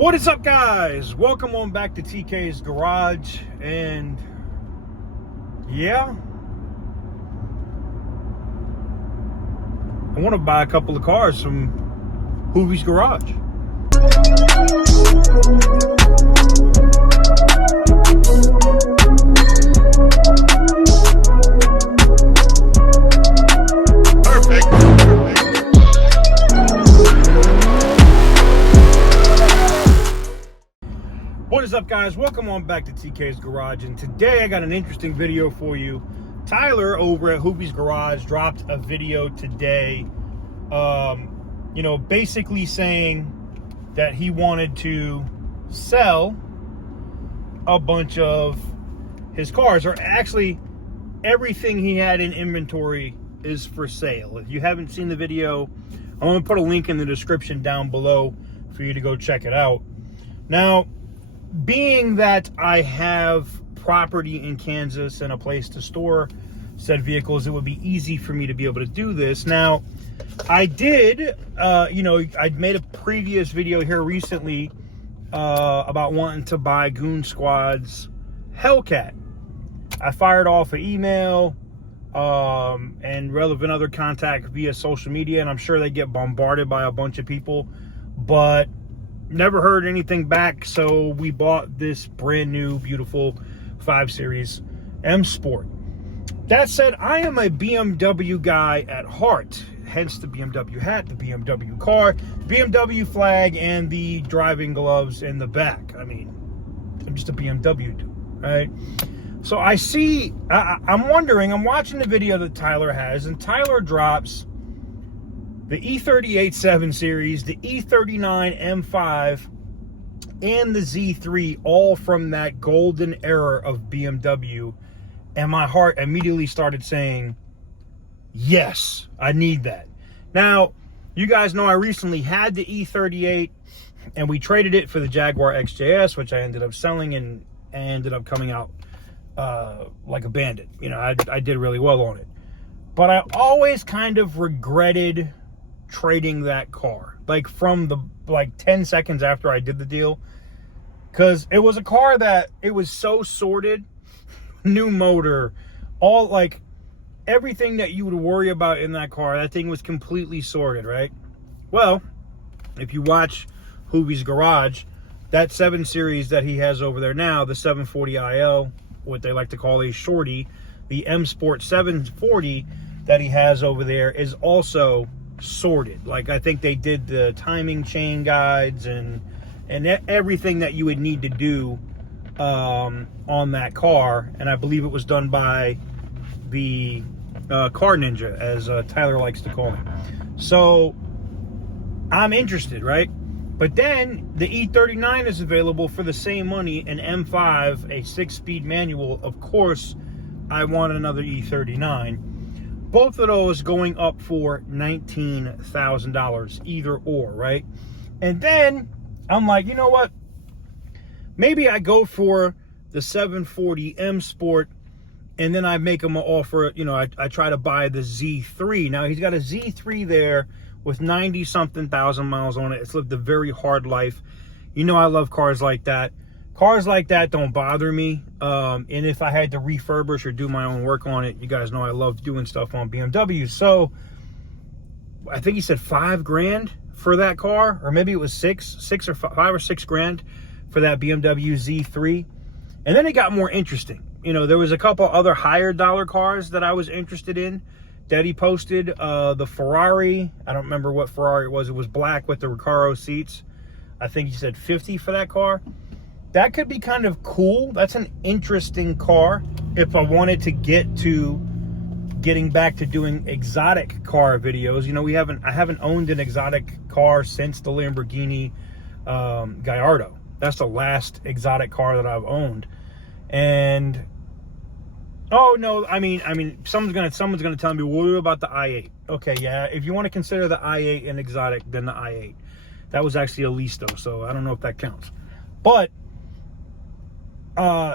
What is up, guys? Welcome on back to TK's Garage. And yeah, I want to buy a couple of cars from Hoovies Garage. What is up, guys? Welcome on back to TK's Garage, and today I got an interesting video for you. Tyler over at Hoovies Garage dropped a video today, basically saying that he wanted to sell a bunch of his cars, or actually everything he had in inventory is for sale. If you haven't seen the video, I'm going to put a link in the description down below for you to go check it out. Now, being that I have property in Kansas and a place to store said vehicles, it would be easy for me to be able to do this. Now, I did, I made a previous video here recently about wanting to buy Goon Squad's Hellcat. I fired off an email and relevant other contact via social media, and I'm sure they get bombarded by a bunch of people, but never heard anything back, so we bought this brand new, beautiful 5 Series M Sport. That said, I am a BMW guy at heart, hence the BMW hat, the BMW car, BMW flag, and the driving gloves in the back. I mean, I'm just a BMW dude, right? So I'm wondering, I'm watching the video that Tyler has, and Tyler drops the E38 7 Series, the E39 M5, and the Z3, all from that golden era of BMW. And my heart immediately started saying, yes, I need that. Now, you guys know I recently had the E38, and we traded it for the Jaguar XJS, which I ended up selling, and ended up coming out like a bandit. You know, I did really well on it. But I always kind of regretted trading that car, like from the 10 seconds after I did the deal, because it was a car that it was so sorted, new motor, all like everything that you would worry about in that car. That thing was completely sorted, right? Well, if you watch Hoovies Garage, that 7 Series that he has over there now, the 740IL, what they like to call a shorty, the M Sport 740 that he has over there is also sorted. Like, I think they did the timing chain guides and everything that you would need to do on that car, and I believe it was done by the Car Ninja, as Tyler likes to call him. So I'm interested, right? But then the E39 is available for the same money, an M5, a 6-speed manual. Of course, I want another E39. Both of those going up for $19,000, either or, right? And then I'm like, you know what? Maybe I go for the 740 M Sport, and then I make him an offer. You know, I try to buy the Z3. Now, he's got a Z3 there with 90-something thousand miles on it. It's lived a very hard life. You know, I love cars like that. Cars like that don't bother me. And if I had to refurbish or do my own work on it, you guys know I love doing stuff on BMW. So I think he said $5,000 for that car, or maybe it was six or five or 6 grand for that BMW Z3. And then it got more interesting. You know, there was a couple other higher dollar cars that I was interested in that he posted. The Ferrari, I don't remember what Ferrari it was. It was black with the Recaro seats. I think he said 50 for that car. That could be kind of cool. That's an interesting car if I wanted to get to getting back to doing exotic car videos. You know, I haven't owned an exotic car since the Lamborghini Gallardo. That's the last exotic car that I've owned. And oh no, I mean someone's gonna tell me, what about the i8? Okay, yeah, if you want to consider the i8 an exotic, then the i8. That was actually a lease though, so I don't know if that counts. But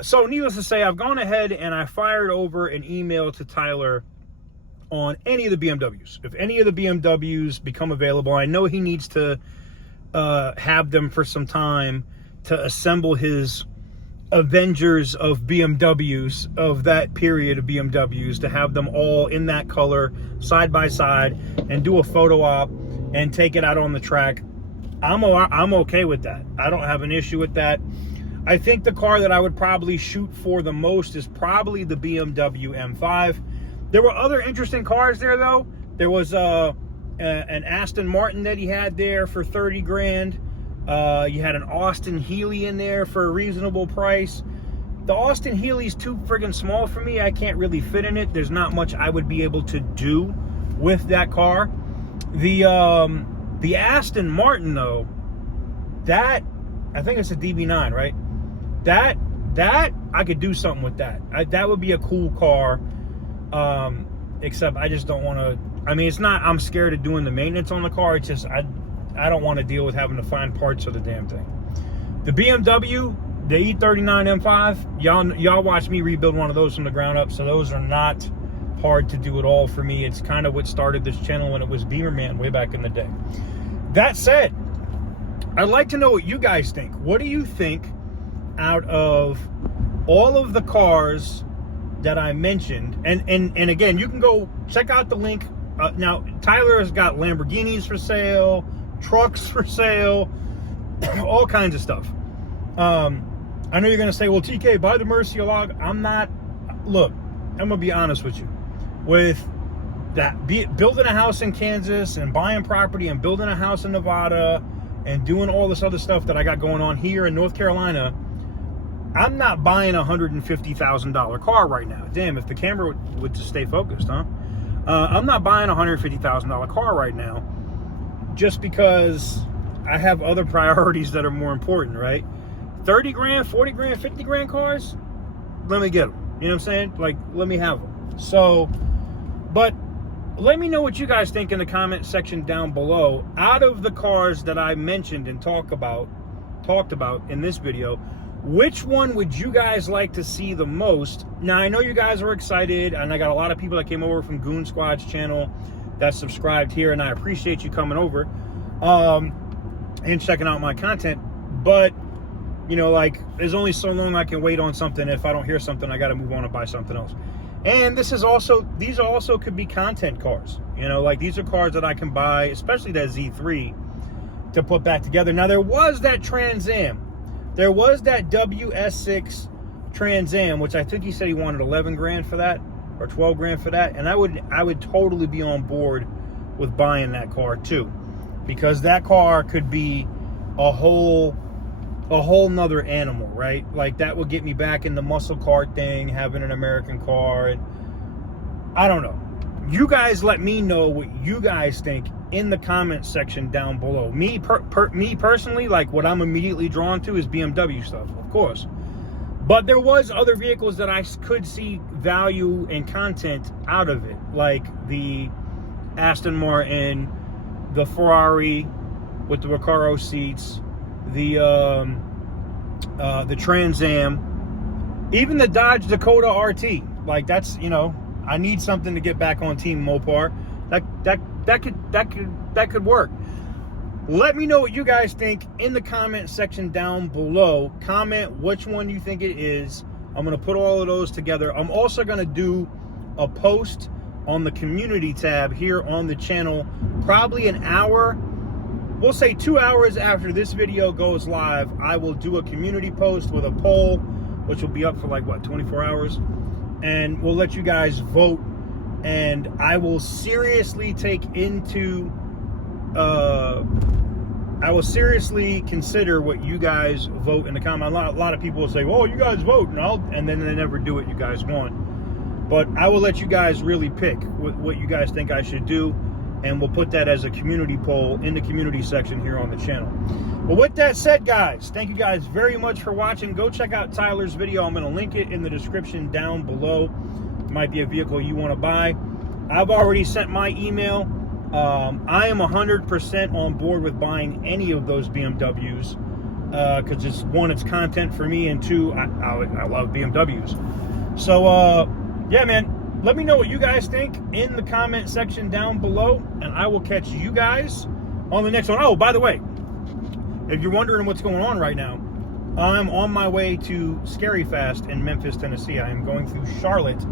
so needless to say, I've gone ahead and I fired over an email to Tyler on any of the BMWs. If any of the BMWs become available, I know he needs to have them for some time to assemble his Avengers of BMWs, of that period of BMWs, to have them all in that color side by side and do a photo op and take it out on the track. I'm okay with that. I don't have an issue with that. I think the car that I would probably shoot for the most is probably the BMW M5. There were other interesting cars there though. There was an Aston Martin that he had there for 30 grand. You had an Austin Healey in there for a reasonable price. The Austin Healey's too friggin' small for me. I can't really fit in it. There's not much I would be able to do with that car. The Aston Martin though, that, I think it's a DB9, right? That I could do something with that. That would be a cool car. Except I just don't want to. I mean, it's not I'm scared of doing the maintenance on the car. It's just I don't want to deal with having to find parts of the damn thing. The BMW, the E39 M5, y'all watch me rebuild one of those from the ground up, so those are not hard to do at all for me. It's kind of what started this channel when it was Beamer Man way back in the day. That said, I'd like to know what you guys think. What do you think out of all of the cars that I mentioned? And again, you can go check out the link. Now, Tyler has got Lamborghinis for sale, trucks for sale, all kinds of stuff. I know you're going to say, well, TK, buy the Murcielago. I'm not. Look, I'm going to be honest with you. With that, building a house in Kansas and buying property and building a house in Nevada and doing all this other stuff that I got going on here in North Carolina, I'm not buying a $150,000 car right now. Damn, if the camera would just stay focused, huh? I'm not buying a $150,000 car right now just because I have other priorities that are more important, right? 30 grand, 40 grand, 50 grand cars, let me get them. You know what I'm saying? Like, let me have them. So, but let me know what you guys think in the comment section down below. Out of the cars that I mentioned and talked about in this video, which one would you guys like to see the most? Now, I know you guys are excited, and I got a lot of people that came over from Goon Squad's channel that subscribed here, and I appreciate you coming over and checking out my content. But, you know, like, there's only so long I can wait on something. If I don't hear something, I got to move on and buy something else. And these also could be content cars. You know, like, these are cars that I can buy, especially that Z3, to put back together. Now, there was that Trans Am. There was that WS6 Trans Am, which I think he said he wanted 11 grand for that, or 12 grand for that. And I would totally be on board with buying that car too, because that car could be a whole nother animal, right? Like, that would get me back in the muscle car thing, having an American car. And I don't know. You guys let me know what you guys think in the comment section down below. Me personally, like, what I'm immediately drawn to is BMW stuff, of course. But there was other vehicles that I could see value and content out of it, like the Aston Martin, the Ferrari with the Recaro seats, the Trans Am, even the Dodge Dakota RT. Like, that's, you know, I need something to get back on Team Mopar. That could work. Let me know what you guys think in the comment section down below. Comment which one you think it is. I'm going to put all of those together. I'm also going to do a post on the community tab here on the channel, probably an hour, we'll say 2 hours after this video goes live. I will do a community post with a poll, which will be up for like, what, 24 hours? And we'll let you guys vote. And I will seriously take into, I will seriously consider what you guys vote in the comment. A lot of people will say, "Oh, you guys vote," and then they never do what you guys want. But I will let you guys really pick what you guys think I should do, and we'll put that as a community poll in the community section here on the channel. But with that said, guys, thank you guys very much for watching. Go check out Tyler's video. I'm going to link it in the description down below. It might be a vehicle you want to buy. I've already sent my email. I am 100% on board with buying any of those BMWs because it's one, it's content for me, and two, I love BMWs. So yeah, man, let me know what you guys think in the comment section down below, and I will catch you guys on the next one. Oh, by the way, if you're wondering what's going on right now, I'm on my way to Scary Fast in Memphis, Tennessee. I am going through Charlotte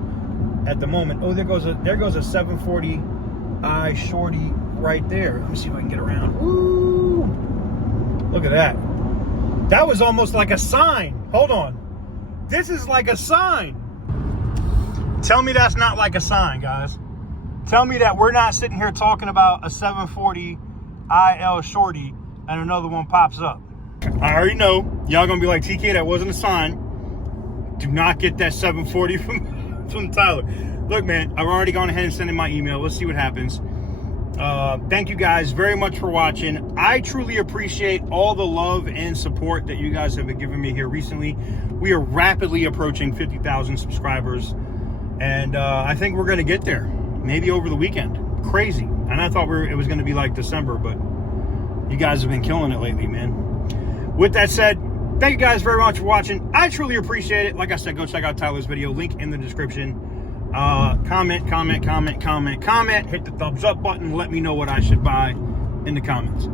at the moment. Oh, there goes a 740i Shorty right there. Let me see if I can get around. Ooh, look at that. That was almost like a sign. Hold on. This is like a sign. Tell me that's not like a sign, guys. Tell me that we're not sitting here talking about a 740 IL Shorty and another one pops up. I already know. Y'all gonna be like, TK, that wasn't a sign. Do not get that 740 from Tyler. Look, man, I've already gone ahead and sent in my email. Let's see what happens. Thank you guys very much for watching. I truly appreciate all the love and support that you guys have been giving me here recently. We are rapidly approaching 50,000 subscribers, and I think we're going to get there maybe over the weekend. Crazy. And I thought it was going to be like December, but you guys have been killing it lately, man. With that said, thank you guys very much for watching. I truly appreciate it. Like I said, go check out Tyler's video, link in the description. Comment, hit the thumbs up button, let me know what I should buy in the comments.